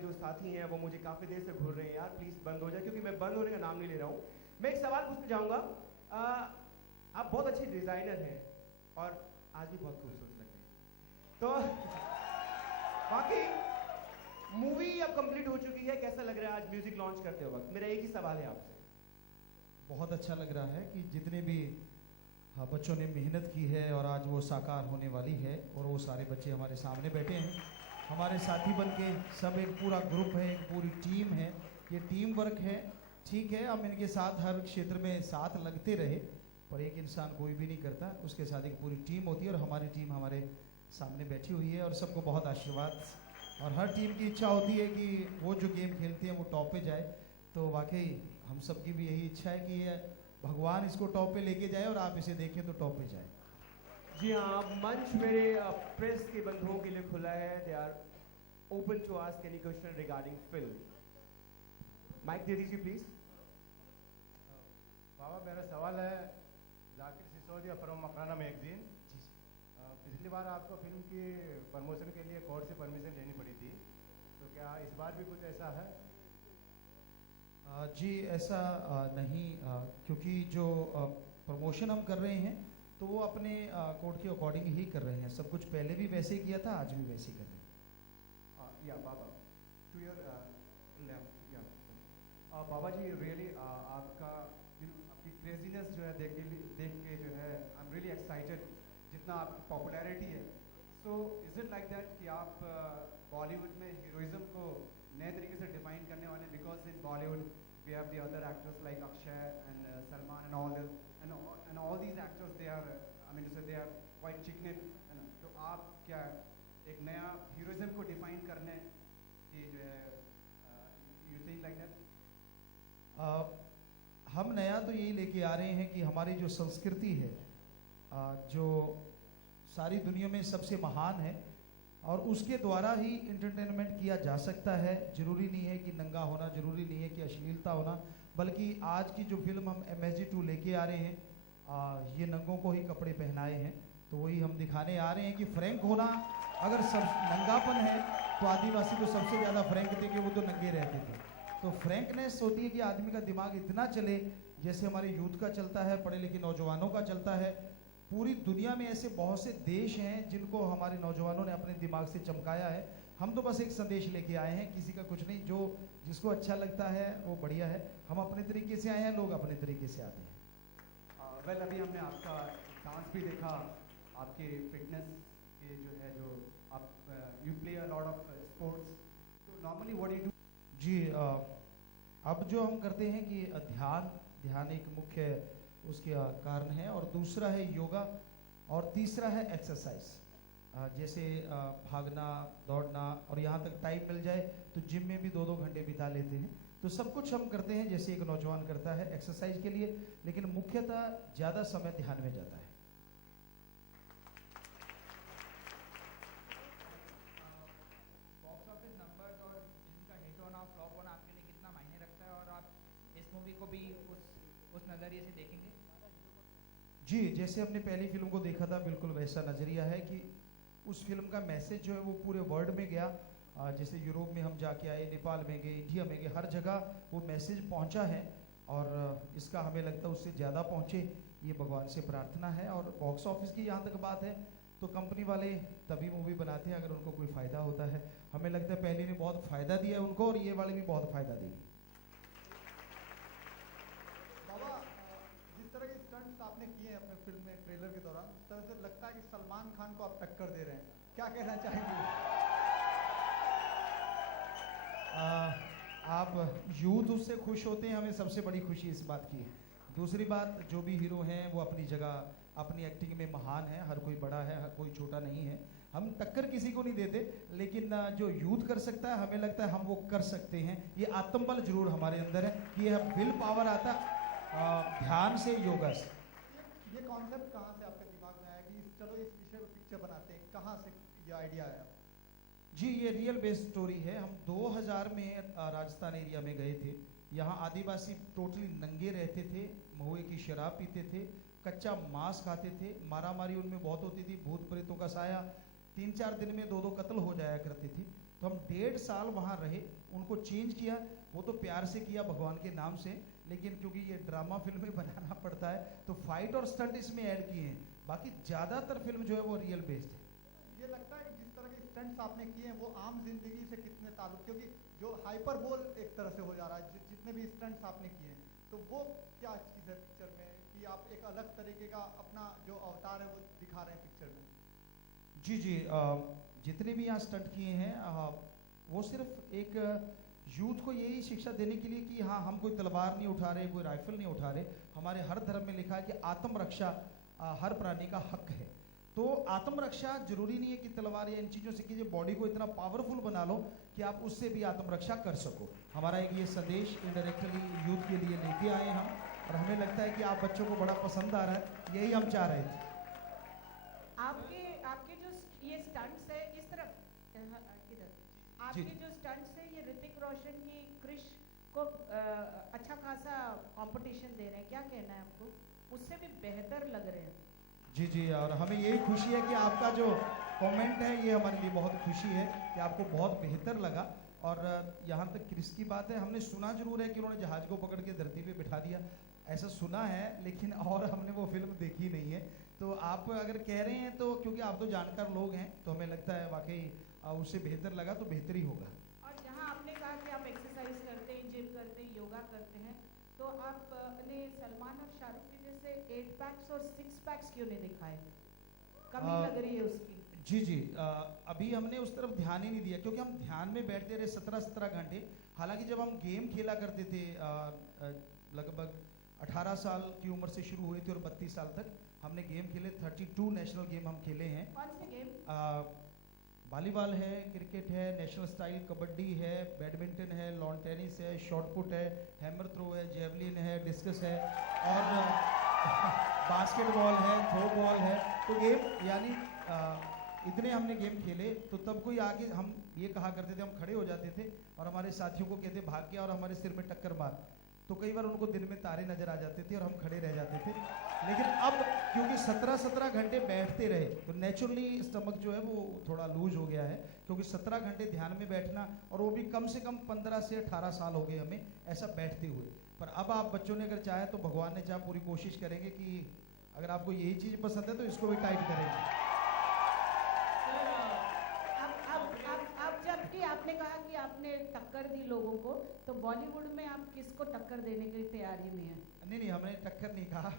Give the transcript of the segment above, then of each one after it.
जो साथी हैं वो मुझे काफ़ी देर से घूर रहे हैं, यार प्लीज़ बंद हो जाए, क्योंकि मैं बंद होने का नाम नहीं ले रहा हूँ। मैं एक सवाल पूछने जाऊँगा। आप बहुत अच्छे डिज़ाइनर हैं और आज भी बहुत खूबसूरत लगते हैं, तो बाकी मूवी अब कंप्लीट हो चुकी है, कैसा लग रहा है आज म्यूजिक लॉन्च करते वक्त? मेरा एक ही सवाल है आपसे। बहुत अच्छा लग रहा है कि जितने भी बच्चों ने मेहनत की है और आज वो साकार होने वाली है, और वो सारे बच्चे हमारे सामने बैठे हैं, हमारे साथी बन के सब एक पूरा ग्रुप है, एक पूरी टीम है, ये टीम वर्क है। ठीक है, हम इनके साथ हर क्षेत्र में साथ लगते रहे, पर एक इंसान कोई भी नहीं करता, उसके साथ एक पूरी टीम होती है, और हमारी टीम हमारे सामने बैठी हुई है और सबको बहुत आशीर्वाद। और हर टीम की इच्छा होती है कि वो जो गेम खेलते हैं वो टॉप पे जाए, तो वाकई हम सबकी भी यही इच्छा है कि भगवान इसको टॉप पे लेके जाए और आप इसे देखें तो टॉप पे जाए। जी हाँ, मंच मेरे प्रेस के बंधुओं के लिए खुला है। They are open to ask any question regarding film. Mic दे दीजिए प्लीज। बाबा, मेरा सवाल है जाकिर सिसोदिया फ्रॉम मकाना मैगजीन। पिछली बार आपको फिल्म की प्रमोशन के लिए कोर्ट से परमिशन लेनी पड़ी थी, तो क्या इस बार भी कुछ ऐसा है? जी ऐसा नहीं, क्योंकि जो प्रमोशन हम कर रहे हैं तो वो अपने कोड के अकॉर्डिंग ही कर रहे हैं। सब कुछ पहले भी वैसे ही किया था, आज भी वैसे ही कर रहे हैं। या बाबा, टू योर लेफ्ट। या बाबा जी, रियली आपका आपकी क्रेजीनेस जो है देख के जो है आई एम रियली एक्साइटेड, जितना आपकी पॉपुलैरिटी है। So is it like that कि आप बॉलीवुड में हीरोइज्म को नए तरीके से डिफाइन करने वाले? Because in Bollywood we have the other actors like Akshay and Salman and all this and all these actors, they are I mean to say they are quite चिकनेट। तो आप क्या एक नया हीरोइज्म को डिफाइन करने की जो है यू थिंक लाइक दैट? हम नया तो यही लेके आ रहे हैं कि हमारी जो संस्कृति है, जो सारी दुनिया में सबसे महान है, और उसके द्वारा ही इंटरटेनमेंट किया जा सकता है। जरूरी नहीं है कि नंगा होना, जरूरी नहीं है कि अश्लीलता होना, बल्कि आज की जो फिल्म हम MSG2 लेके आ रहे हैं, ये नंगों को ही कपड़े पहनाए हैं, तो वही हम दिखाने आ रहे हैं कि फ्रैंक होना, अगर सब नंगापन है तो आदिवासी तो सबसे ज़्यादा फ्रैंक थे कि वो तो नंगे रहते थे। तो फ्रैंकनेस होती है कि आदमी का दिमाग इतना चले, जैसे हमारे यूथ का चलता है, पढ़े लिखे नौजवानों का चलता है। पूरी दुनिया में ऐसे बहुत से देश हैं जिनको हमारे नौजवानों ने अपने दिमाग से चमकाया है। हम तो बस एक संदेश लेके आए हैं, किसी का कुछ नहीं, जो जिसको अच्छा लगता है वो बढ़िया है। हम अपने तरीके से आए हैं, लोग अपने तरीके से आते हैं। वेल, अभी हमने आपका डांस भी देखा, आपके फिटनेस के जो है, जो आप you play a lot of sports, तो नॉर्मली व्हाट यू डू? जी अब जो हम करते हैं कि ध्यान एक मुख्य उसके कारण है, और दूसरा है योगा, और तीसरा है एक्सरसाइज, जैसे भागना, दौड़ना, और यहाँ तक टाइम मिल जाए तो जिम में भी 2-2 घंटे बिता लेते हैं। तो सब कुछ हम करते हैं जैसे एक नौजवान करता है एक्सरसाइज के लिए, लेकिन मुख्यतः ज़्यादा समय ध्यान में जाता है। बॉक्स ऑफिस नंबर्स और इनका हिट होना फ्लॉप होना आपके लिए कितना मायने रखता है, और आप इस मूवी को भी उस नज़रिए से देखेंगे? जी, जैसे हमने पहली फिल्म को देखा था, बिल्कुल वैसा नज़रिया है कि उस फिल्म का मैसेज जो है वो पूरे वर्ल्ड में गया। जैसे यूरोप में हम जाके आए, नेपाल में गए, इंडिया में गए, हर जगह वो मैसेज पहुंचा है, और इसका हमें लगता है उससे ज़्यादा पहुंचे, ये भगवान से प्रार्थना है। और बॉक्स ऑफिस की यहाँ तक बात है तो कंपनी वाले तभी मूवी बनाते हैं अगर उनको कोई फ़ायदा होता है। हमें लगता है पहली ने बहुत फ़ायदा दिया है उनको, और ये वाले भी बहुत फ़ायदा देगी। बाबा, जिस तरह के स्टंट्स आपने किए हैं अपने फिल्म में ट्रेलर के दौरान, उस तरह से लगता है कि सलमान खान को आप टक्कर दे रहे हैं, क्या कहना चाहेंगे? आप यूथ उससे खुश होते हैं, हमें सबसे बड़ी खुशी इस बात की है। दूसरी बात, जो भी हीरो हैं वो अपनी जगह अपनी एक्टिंग में महान है, हर कोई बड़ा है, हर कोई छोटा नहीं है। हम टक्कर किसी को नहीं देते, लेकिन जो यूथ कर सकता है, हमें लगता है हम वो कर सकते हैं। ये आत्मबल जरूर हमारे अंदर है कि यह विल पावर आता ध्यान से, योगा से। ये कॉन्सेप्ट कहाँ से आपके दिमाग में आया कि चलो इस विषय पर पिक्चर बनाते हैं? कहाँ से ये आइडिया आया? जी, ये रियल बेस्ड स्टोरी है। हम 2000 में राजस्थान एरिया में गए थे। यहाँ आदिवासी टोटली नंगे रहते थे, महुए की शराब पीते थे, कच्चा मांस खाते थे, मारामारी उनमें बहुत होती थी, भूत प्रेतों का साया, 3-4 दिन में 2-2 कत्ल हो जाया करती थी। तो हम 1.5 साल वहाँ रहे, उनको चेंज किया। वो तो प्यार से किया भगवान के नाम से, लेकिन क्योंकि ये ड्रामा फिल्म में बनाना पड़ता है तो फाइट और स्टंट इसमें ऐड किए हैं। बाकी ज़्यादातर फिल्म जो है वो रियल बेस्ड है। ये लगता है कि जिस तरह के स्टंट्स आपने किए हैं वो आम जिंदगी से कितने ताल्लुक, क्योंकि जो हाइपरबोल एक तरह से हो जा रहा है जितने भी स्टंट्स आपने किए हैं, तो वो क्या चीज़ है पिक्चर में कि आप एक अलग तरीके का अपना जो अवतार है वो दिखा रहे हैं पिक्चर में? जी जी, जितने भी यहाँ स्टंट किए हैं वो सिर्फ एक यूथ को यही शिक्षा देने के लिए कि हाँ, हम कोई तलवार नहीं उठा रहे, कोई राइफल नहीं उठा रहे। हमारे हर धर्म में लिखा है कि आत्मरक्षा हर प्राणी का हक है। तो आत्मरक्षा जरूरी नहीं है कि तलवार या इन चीज़ों से कीजिए, बॉडी को इतना पावरफुल बना लो कि आप उससे भी आत्मरक्षा कर सको। हमारा एक ये संदेश इनडायरेक्टली यूथ के लिए लेके आए हम, और हमें लगता है कि आप बच्चों को बड़ा पसंद आ रहा है, यही हम चाह रहे थे। आपके आपके जो ये स्टंट्स है, इस तरफ किधर, आपके जो स्टंट्स है ये ऋतिक रोशन की क्रिश को अच्छा खासा कंपटीशन दे रहे हैं, क्या कहना है आपको? उससे भी बेहतर लग रहे हैं। जी जी, और हमें यही खुशी है कि आपका जो कमेंट है ये हमारे लिए बहुत खुशी है कि आपको बहुत बेहतर लगा। और यहाँ तक क्रिस की बात है, हमने सुना जरूर है कि उन्होंने जहाज को पकड़ के धरती पे बिठा दिया, ऐसा सुना है, लेकिन और हमने वो फिल्म देखी नहीं है। तो आप अगर कह रहे हैं तो क्योंकि आप तो जानकार लोग हैं, तो हमें लगता है वाकई उससे बेहतर लगा तो बेहतर ही होगा। और जहाँ आपने कहा कि आप एक्सरसाइज करते हैं, जिम करते हैं, योगा करते हैं, तो आपने सलमान और शाहरुख के जैसे 8 पैक्स और 6 पैक्स क्यों नहीं दिखाए? कमी लग रही है उसकी। जी जी, अभी हमने उस तरफ ध्यान ही नहीं दिया, क्योंकि हम ध्यान में बैठते रहे 17-17 घंटे। हालांकि जब हम गेम खेला करते थे लगभग 18 साल की उम्र से शुरू हुए थे और 32 साल तक हमने गेम खेले। 32 नेशनल गेम हम खेले हैं। कौन से गेम? वॉलीबॉल है, क्रिकेट है, नेशनल स्टाइल कबड्डी है, बैडमिंटन है, लॉन टेनिस है, शॉट पुट है, हैमर थ्रो है, जेवलिन है, डिस्कस है और बास्केटबॉल है, थ्रो बॉल है। तो गेम यानी इतने हमने गेम खेले। तो तब कोई आगे हम ये कहा करते थे, हम खड़े हो जाते थे और हमारे साथियों को कहते भाग गया और हमारे सिर में टक्कर मार। तो कई बार उनको दिन में तारे नजर आ जाते थे और हम खड़े रह जाते थे। लेकिन अब क्योंकि 17-17 घंटे बैठते रहे तो नेचुरली स्टमक जो है वो थोड़ा लूज हो गया है, क्योंकि 17 घंटे ध्यान में बैठना, और वो भी कम से कम 15 से 18 साल हो गए हमें ऐसा बैठते हुए। पर अब आप बच्चों ने अगर चाहे तो भगवान ने चाहे पूरी कोशिश करेंगे कि अगर आपको यही चीज़ पसंद है तो इसको भी टाइट करेंगे। अब जबकि आपने कहा कि आपने टक्कर दी लोगों को, तो बॉलीवुड में आप किसको टक्कर देने की तैयारी में हैं? नहीं, हमने टक्कर नहीं कहा।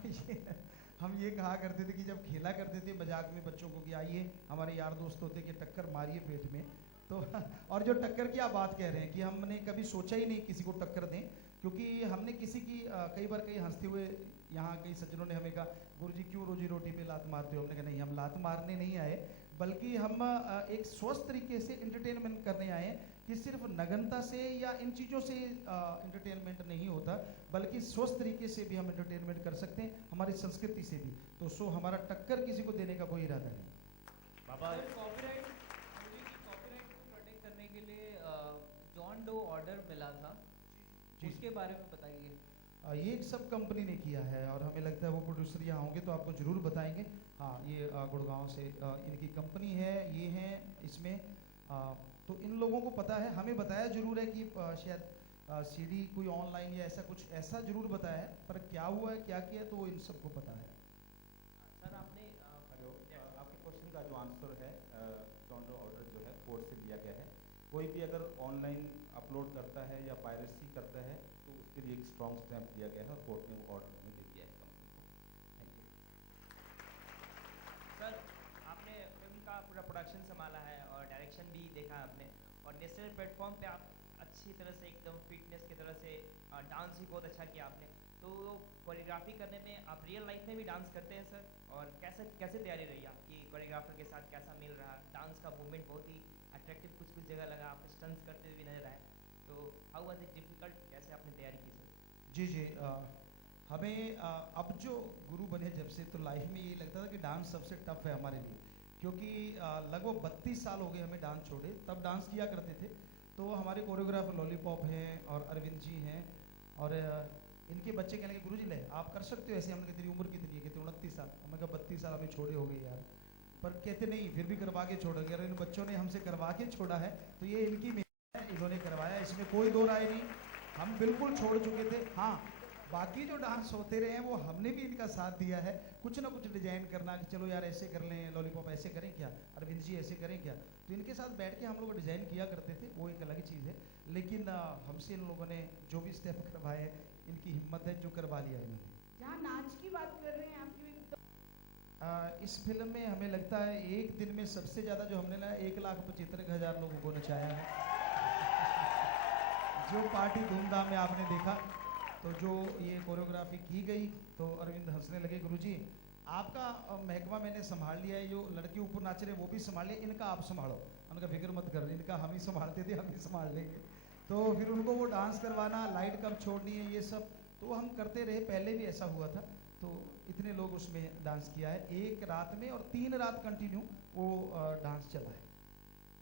हम ये कहा करते थे कि जब खेला करते थे मजाक में बच्चों को कि आइए हमारे यार दोस्त होते कि टक्कर मारिए पेट में। तो और जो टक्कर की आप बात कह रहे हैं कि हमने कभी सोचा ही नहीं किसी को टक्कर दें, क्योंकि हमने किसी की कई बार कई हंसते हुए यहाँ कई सज्जनों ने हमें कहा गुरुजी क्यों रोजी रोटी पे लात मारते हो? हमने कहा नहीं, हम लात मारने नहीं आए, बल्कि हम एक स्वस्थ तरीके से इंटरटेनमेंट करने आए हैं कि सिर्फ नगनता से या इन चीज़ों से इंटरटेनमेंट नहीं होता, बल्कि स्वस्थ तरीके से भी हम इंटरटेनमेंट कर सकते हैं, हमारी संस्कृति से भी। तो हमारा टक्कर किसी को देने का कोई इरादा नहीं। बाबा कॉपीराइट को प्रोटेक्ट करने के लिए जॉन डो ऑर्डर मिला था, उसके बारे में बताइए। ये एक सब कंपनी ने किया है और हमें लगता है वो प्रोड्यूसर यहाँ होंगे तो आपको ज़रूर बताएंगे। हाँ, ये गुड़गांव से इनकी कंपनी है, ये हैं इसमें। तो इन लोगों को पता है, हमें बताया जरूर है कि शायद सीडी कोई ऑनलाइन या ऐसा कुछ ऐसा जरूर बताया है, पर क्या हुआ है क्या किया तो इन सबको पता है। सर आपने आपके क्वेश्चन का जो आंसर है, जॉन डो ऑर्डर जो है कोर्ट से लिया गया है। कोई भी अगर ऑनलाइन अपलोड करता है या पायरेसी करता है तो उसके लिए एक स्ट्रॉन्ग स्टैंप दिया गया है और कोर्ट ने वो ऑर्डर में दे दिया है कंपनी को। Thank you sir. आपने फिल्म का पूरा प्रोडक्शन संभाला है और डायरेक्शन भी देखा है आपने, और नेशनल प्लेटफॉर्म पे आप अच्छी तरह से एकदम फिटनेस की तरह से डांस भी बहुत अच्छा किया आपने। तो कोरियोग्राफी करने में आप रियल लाइफ में भी डांस करते हैं सर, और कैसे तैयारी रही आपकी कोरियोग्राफर के साथ, कैसा मिल रहा? डांस का मूवमेंट बहुत ही अट्रैक्टिव कुछ जगह लगा, आप स्टंट्स करते हुए नजर आए, तो हाउ वाज इट डिफिकल्ट, कैसे आपने तैयारी की सर? जी, हमें अब जो गुरु बने जब से तो लाइफ में यही लगता था कि डांस सबसे टफ है हमारे लिए, क्योंकि लगभग 32 साल हो गए हमें डांस छोड़े, तब डांस किया करते थे। तो हमारे कोरियोग्राफर लॉलीपॉप हैं और अरविंद जी हैं, और इनके बच्चे कहने लगे गुरुजी ले आप कर सकते हो ऐसे। हमने कहा तेरी उम्र कितनी है? कहते 29 साल। हमें कहा 32 साल हमें छोड़े हो गए यार। पर कहते नहीं फिर भी करवा के छोड़ोगे। अगर इन बच्चों ने हमसे करवा के छोड़ा है तो ये इनकी मेहनत है, इन्होंने करवाया, इसमें कोई दो राय नहीं। हम बिल्कुल छोड़ चुके थे। हाँ, बाकी जो डांस होते रहे हैं वो हमने भी इनका साथ दिया है, कुछ ना कुछ डिजाइन करना कि चलो यार ऐसे कर लें, लॉलीपॉप ऐसे करें क्या, अरविंद जी ऐसे करें क्या, तो इनके साथ बैठ के हम लोग डिजाइन किया करते थे, वो एक अलग चीज़ है। लेकिन हमसे इन लोगों ने जो भी स्टेप करवाए, इनकी हिम्मत है जो करवा लिया इन्होंने। जहाँ नाच की बात कर रहे हैं आपकी इस फिल्म में हमें लगता है एक दिन में सबसे ज़्यादा जो हमने लाया 1,75,000 लोगों को नचाया है। जो पार्टी धूमधाम में आपने देखा, तो जो ये कोरियोग्राफी की गई, तो अरविंद हंसने लगे, गुरुजी आपका महकमा मैंने संभाल लिया है, जो लड़के ऊपर नाच रहे वो भी संभाल लिया, इनका आप संभालो। उनका फिक्र मत कर, इनका हम ही संभालते थे, हम ही संभाल लेंगे। तो फिर उनको वो डांस करवाना, लाइट कब छोड़नी है, ये सब तो हम करते रहे, पहले भी ऐसा हुआ था। तो इतने लोग उसमें डांस किया है एक रात में, और 3 रात कंटिन्यू वो डांस चला है।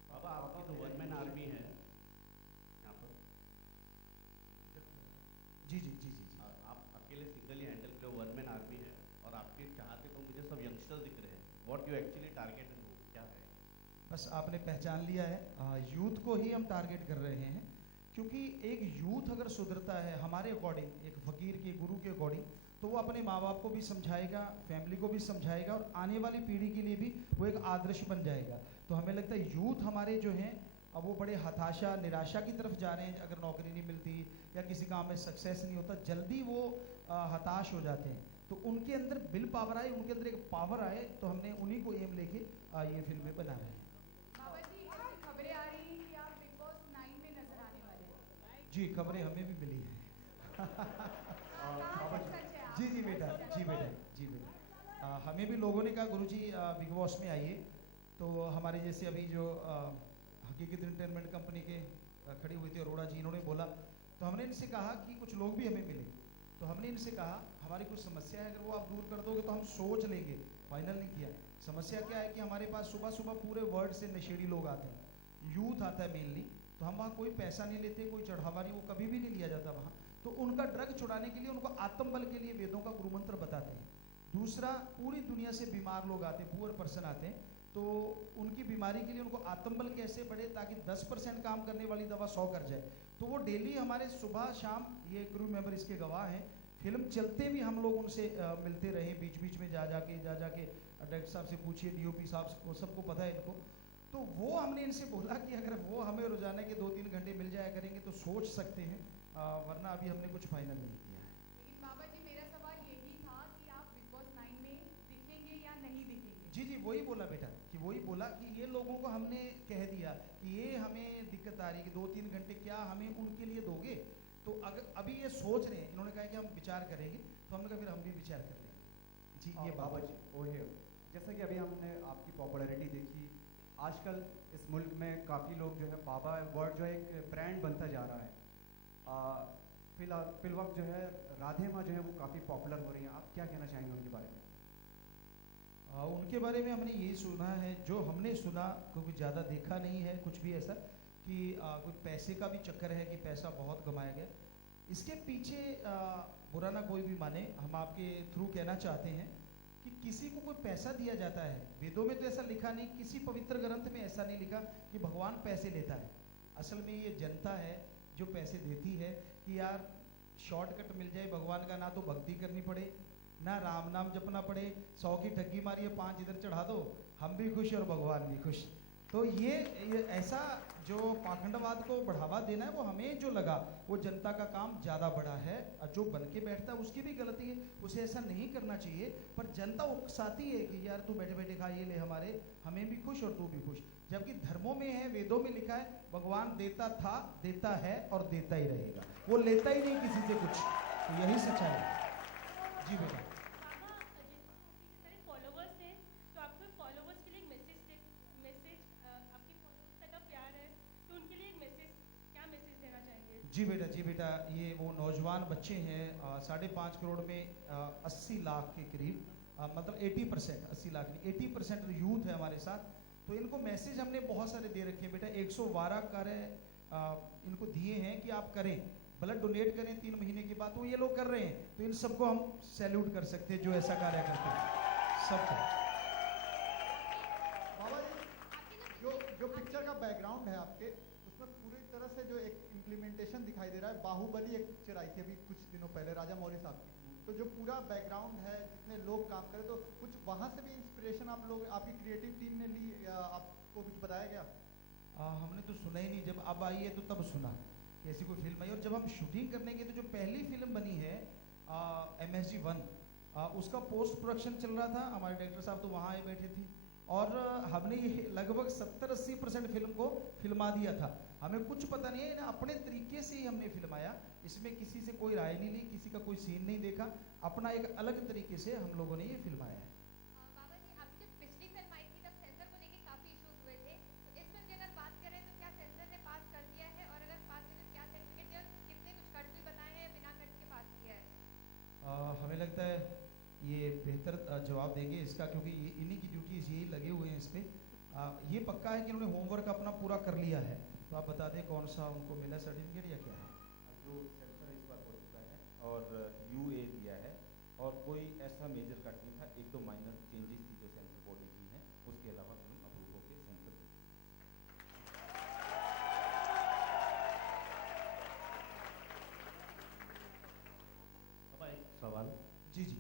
बाबा आपकी तो वन मैन आर्मी है यहाँ पर। जी जी जी जी जी। आप अकेले सिंगल ही हैंडल कर वन मैन आर्मी है, और आपके चाहते तो मुझे सब यंगस्टर दिख रहे हैं। व्हाट यू एक्चुअली टारगेट क्या है? बस आपने पहचान लिया है, यूथ को ही हम टारगेट कर रहे हैं, क्योंकि एक यूथ अगर सुधरता है हमारे अकॉर्डिंग, एक फकीर के गुरु के अकॉर्डिंग, तो वो अपने माँ बाप को भी समझाएगा, फैमिली को भी समझाएगा, और आने वाली पीढ़ी के लिए भी वो एक आदर्श बन जाएगा। तो हमें लगता है यूथ हमारे जो हैं अब वो बड़े हताशा, निराशा की तरफ जा रहे हैं। अगर नौकरी नहीं मिलती या किसी काम में सक्सेस नहीं होता, जल्दी वो हताश हो जाते हैं। तो उनके अंदर विल पावर आए, उनके अंदर एक पावर आए, तो हमने उन्हीं को एम लेके ये फिल्में बना रहे हैं। बाबा जी, ऐसी खबरें आ रही हैं कि आप बिग बॉस 9 में नजर आने वाले हैं। जी, खबरें हमें भी मिली हैं। जी जी बेटा, जी बेटा, जी बेटा, हमें भी लोगों ने कहा गुरुजी बिग बॉस में आइए। तो हमारे जैसे अभी जो हकीकत एंटरटेनमेंट कंपनी के खड़ी हुई थी अरोड़ा जी, इन्होंने बोला, तो हमने इनसे कहा कि कुछ लोग भी हमें मिले। तो हमने इनसे कहा हमारी कुछ समस्या है, अगर वो आप दूर कर दोगे तो हम सोच लेंगे, फाइनल नहीं किया। समस्या क्या है कि हमारे पास सुबह सुबह पूरे वर्ल्ड से नशेड़ी लोग आते हैं, यूथ आता है मेनली। तो हम वहाँ कोई पैसा नहीं लेते, कोई चढ़ावा नहीं, वो कभी भी नहीं लिया जाता वहाँ। तो उनका ड्रग छुड़ाने के लिए, उनको आत्मबल के लिए वेदों का गुरुमंत्र बताते हैं। दूसरा, पूरी दुनिया से बीमार लोग आते हैं, पुअर पर्सन आते हैं, तो उनकी बीमारी के लिए उनको आत्मबल कैसे बढ़े, ताकि 10% काम करने वाली दवा 100 कर जाए। तो वो डेली हमारे सुबह शाम, ये क्रू मेंबर इसके गवाह हैं, फिल्म चलते भी हम लोग उनसे मिलते रहे, बीच बीच में जा जाके डायरेक्टर साहब से पूछिए, DOP साहब को, सबको पता है इनको। तो वो हमने इनसे बोला कि अगर वो हमें रोजाना के 2-3 घंटे मिल जाया करेंगे तो सोच सकते हैं, वरना अभी हमने कुछ फाइनल नहीं किया है। लेकिन बाबा जी, मेरा सवाल यही था कि आप बिग बॉस 9 में दिखेंगे या नहीं दिखेंगे? जी जी, वही बोला बेटा, कि वही बोला कि ये लोगों को हमने कह दिया कि ये हमें दिक्कत आ रही है कि 2-3 घंटे क्या हमें उनके लिए दोगे। तो अगर अभी ये सोच रहे हैं, इन्होंने कहा कि हम विचार करेंगे, तो हमने कहा फिर हम भी विचार कर लेंगे। जी, ये बाबा जी, वो है जैसा कि अभी हमने आपकी पॉपुलैरिटी देखी, आजकल इस मुल्क में काफ़ी लोग जो है बाबा वर्ड जो है एक ब्रांड बनता जा रहा है। फिल वक्त जो है राधे माँ जो है वो काफ़ी पॉपुलर हो रही हैं, आप क्या कहना चाहेंगे उनके बारे में? उनके बारे में हमने यही सुना है, जो हमने सुना, क्योंकि ज़्यादा देखा नहीं है कुछ भी ऐसा, कि कोई पैसे का भी चक्कर है, कि पैसा बहुत कमाया गया। इसके पीछे बुरा ना कोई भी माने, हम आपके थ्रू कहना चाहते हैं कि किसी को कोई पैसा दिया जाता है, वेदों में तो ऐसा लिखा नहीं, किसी पवित्र ग्रंथ में ऐसा नहीं लिखा कि भगवान पैसे लेता है। असल में ये जनता है जो पैसे देती है कि यार शॉर्टकट मिल जाए भगवान का, ना तो भक्ति करनी पड़े, ना राम नाम जपना पड़े, 100 की ठगी मारिए, 5 इधर चढ़ा दो, हम भी खुश और भगवान भी खुश। तो ये ऐसा जो पाखंडवाद को बढ़ावा देना है, वो हमें जो लगा वो जनता का काम ज़्यादा बड़ा है, और जो बन के बैठता है उसकी भी गलती है, उसे ऐसा नहीं करना चाहिए। पर जनता उकसाती है कि यार तू बैठे बैठे खा, ये ले हमारे, हमें भी खुश और तू भी खुश। जबकि धर्मों में है, वेदों में लिखा है, भगवान देता था, देता है और देता ही रहेगा, वो लेता ही नहीं किसी से कुछ। तो यही सच्चाई है। जी बेटा। जी बेटा, ये वो नौजवान बच्चे हैं, 5.5 करोड़ में 80 लाख के करीब, मतलब 80%, 80 लाख नहीं, 80% यूथ है हमारे साथ। तो इनको मैसेज हमने बहुत सारे दे रखे हैं बेटा। 112 कार्य इनको दिए हैं कि आप करें, ब्लड डोनेट करें 3 महीने के बाद, तो ये लोग कर रहे हैं। तो इन सबको हम सैल्यूट कर सकते हैं जो ऐसा कार्य करते हैं, सबको। का बैकग्राउंड है आपके, उसमें पूरी तरह से जो एक इम्प्लीमेंटेशन दिखाई दे रहा है, बाहुबली एक पिक्चर आई थी अभी कुछ दिनों पहले राजा मौली साहब की, तो जो पूरा बैकग्राउंड है, जितने लोग काम करें, तो कुछ वहाँ से भी इंस्पिरेशन आप लोग, आपकी क्रिएटिव टीम ने ली या आपको कुछ बताया गया? हमने तो सुना ही नहीं, जब अब आई है तो तब सुना कि ऐसी कोई फिल्म आई। और जब हम शूटिंग करने गए तो जो पहली फिल्म बनी है MSG 1, उसका पोस्ट प्रोडक्शन चल रहा था, हमारे डायरेक्टर साहब तो वहाँ आए बैठे थे और हमने ये लगभग 70-80% फिल्म को फिल्मा दिया था। हमें कुछ पता नहीं है, ना अपने तरीके से ही हमने फिल्माया, इसमें किसी से कोई राय नहीं ली, किसी का कोई सीन नहीं देखा, अपना एक अलग तरीके से हम लोगों ने ये फिल्माया है। बाबा जी, आपकी जब पिछली फिल्म आई थी तब सेंसर को लेके काफी इश्यूज हुए थे, तो इस फिल्म की अगर बात करें तो क्या सेंसर ने पास कर दिया है, और अगर पास करें तो क्या सर्टिफिकेट दिया, कितने कुछ कट भी बनाए हैं, बिना कट के पास किया है? हमें लगता है ये बेहतर जवाब देंगे इसका, क्योंकि इन्हीं की ड्यूटीज यही लगे हुए हैं इस पे। ये पक्का है कि उन्होंने होमवर्क अपना पूरा कर लिया है, तो आप बता दें कौन सा उनको मिला सर्टिफिकेट या क्या है? जो सेंसर इस बार हो चुका है और UA दिया है, और कोई ऐसा मेजर कट नहीं था, एक दो माइनर चेंजेस थी जो सेंसर बॉडी की हैं, उसके अलावा फिल्म अप्रूव होकर सेंसर दी। अब एक सवाल। जी जी।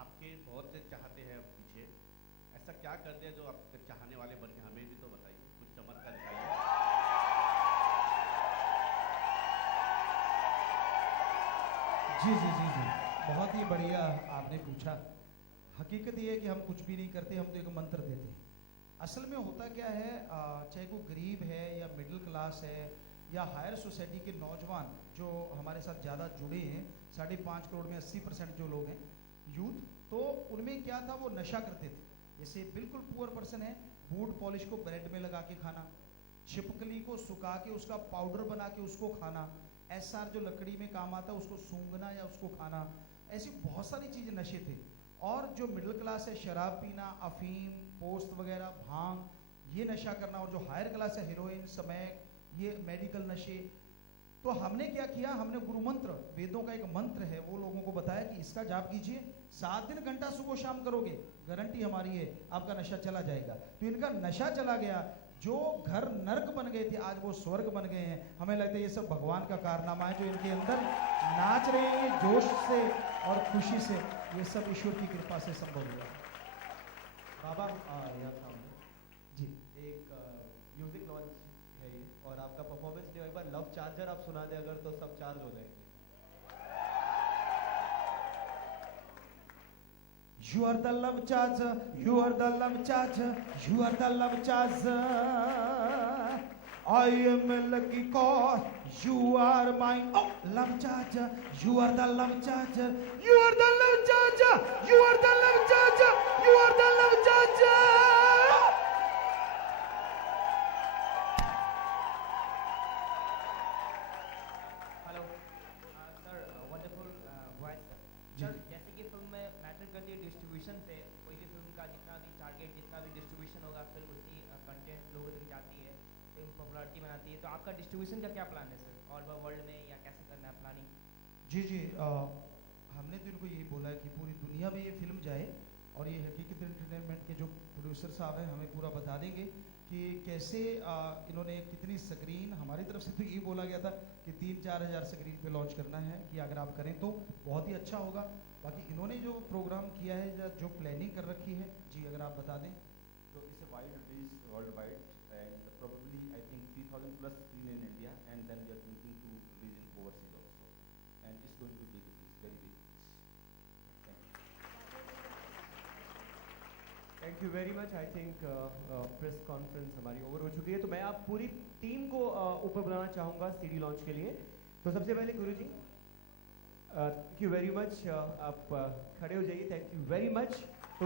आपके बहुत से चाहते हैं पीछे, ऐसा क्या कर दिया जो आपके चाहने वाले बन के, हमें भी तो बताइए, कुछ चमत्कार दिखाइए। जी जी जी जी, बहुत ही बढ़िया आपने पूछा। हकीकत ये है कि हम कुछ भी नहीं करते, हम तो एक मंत्र देते हैं। असल में होता क्या है, चाहे कोई गरीब है या मिडिल क्लास है या हायर सोसाइटी के नौजवान जो हमारे साथ ज़्यादा जुड़े हैं, 5.5 करोड़ में 80% जो लोग हैं यूथ, तो उनमें क्या था, वो नशा करते थे। जैसे बिल्कुल पुअर पर्सन है, बूट पॉलिश को ब्रेड में लगा के खाना, छिपकली को सुखा के उसका पाउडर बना के उसको खाना, SR जो लकड़ी में काम आता है उसको सूंघना या उसको खाना, ऐसी बहुत सारी चीज़ें नशे थे। और जो मिडिल क्लास है, शराब पीना, अफीम, पोस्त वगैरह, भांग, ये नशा करना, और जो हायर क्लास है, हीरोइन, स्मैक, ये मेडिकल नशे। तो हमने क्या किया, हमने गुरु मंत्र, वेदों का एक मंत्र है, वो लोगों को बताया कि इसका जाप कीजिए, 7 दिन घंटा सुबह शाम करोगे, गारंटी हमारी है आपका नशा चला जाएगा। तो इनका नशा चला गया, जो घर नर्क बन गए थे आज वो स्वर्ग बन गए हैं। हमें लगता है ये सब भगवान का कारनामा है, जो इनके अंदर नाच रहे हैं जोश से और खुशी से, ये सब ईश्वर की कृपा से संभव हुआ। बाबा यहाँ सामने जी, एक म्यूजिक लॉन्च है ये, और आपका परफॉर्मेंस जो एक बार लव चार्जर आप सुना दें अगर, तो सब चार्ज हो जाएंगे। You are the love charger, you are the love charger, you are the love charger. I am a lucky cause, you are mine. Oh, love charger, you are the love charger, you are the love charger, you are the love charger, you are the love charger. Hello sir, wonderful voice sir. जैसे कि film में matter करती है distribution से, कोई भी film का जितना भी टारगेट, जितना भी डिस्ट्रीब्यूशन होगा, फिल्म उतनी कंटेंट लोगों तक जाती है, फिल्म पॉपुलरिटी बनाती है। तो आपका डिस्ट्रीब्यूशन का क्या प्लान है सर, ऑल ओवर वर्ल्ड में, या कैसे करना है प्लानिंग? जी जी, हमने तो इनको यही बोला है कि पूरी दुनिया में ये फिल्म जाए, और ये हकीकत एंटरटेनमेंट के जो प्रोड्यूसर साहब हैं हमें पूरा बता देंगे कि कैसे इन्होंने कितनी स्क्रीन, हमारी तरफ से तो ये बोला गया था कि 3-4 हज़ार स्क्रीन पे लॉन्च करना है, कि अगर आप करें तो बहुत ही अच्छा होगा। बाकी इन्होंने जो प्रोग्राम किया है या जो प्लानिंग कर रखी है, जी अगर आप बता दें। So it's a wide release worldwide, and probably I think 3,000 plus screen in India, and then we are thinking to release in overseas also, and it's going to be big release, very big release. Thank you. Thank you very much. I think press conference हमारी over हो चुकी है, तो मैं आप पूरी team को ऊपर बुलाना चाहूँगा CD लॉन्च के लिए। तो सबसे पहले गुरुजी, थैंक यू वेरी मच, आप खड़े हो जाइए, थैंक यू वेरी मच। तो